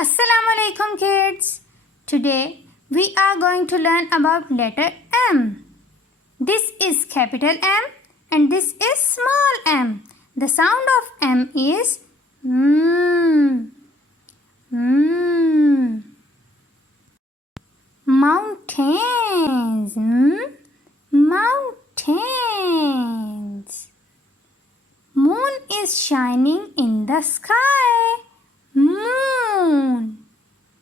Assalamu alaikum kids. Today we are going to learn about letter M. This is capital M and this is small m. The sound of M is mm. Mm. Mountains. Mountains. Moon is shining in the sky. Moon.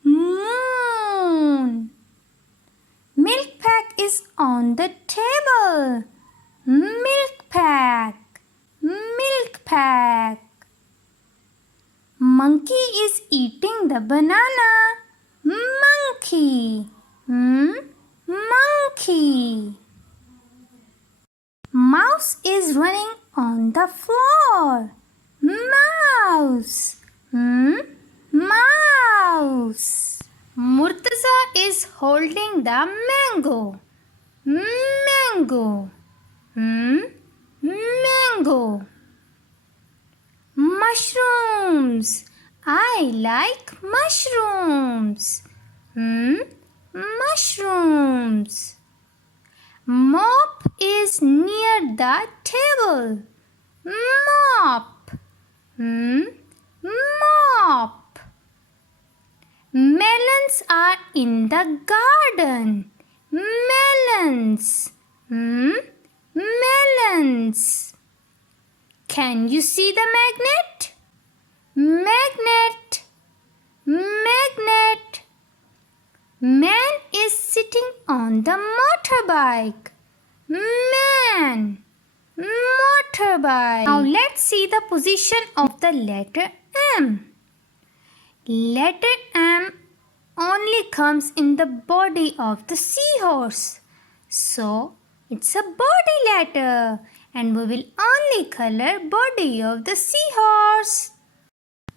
Moon. Milk pack is on the table. Milk pack. Milk pack. Monkey is eating the banana. Monkey. Monkey. Mouse is running on the floor. Mouse. Mouse. Murtaza is holding the mango. Mango. Mango. Mushrooms. I like mushrooms. Mushrooms. Mop is near the table. Mop. Mop. Melons are in the garden. Melons. Melons. Can you see the magnet? Magnet. Magnet. Man is sitting on the motorbike. Man. Motorbike. Now let's see the position of the letter M. Letter M only comes in the body of the seahorse. So it's a body letter and we will only color body of the seahorse.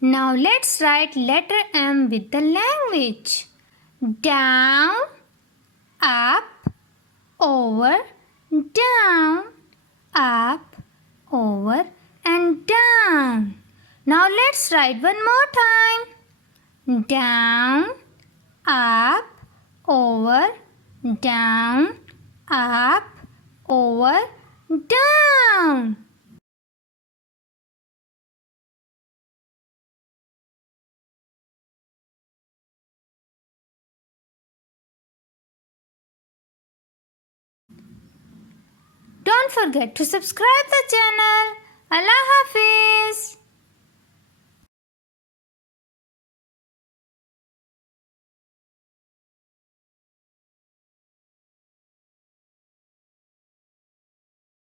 Now let's write letter M with the language. Down, up, over, down, up, over and down. Now let's write one more time. Down, up, over, down, up, over, down. Don't forget to subscribe the channel. Allah Hafiz.